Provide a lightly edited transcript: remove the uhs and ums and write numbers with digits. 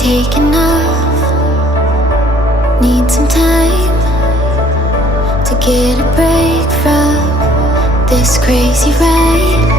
taking off. Need some time to get a break from this crazy ride.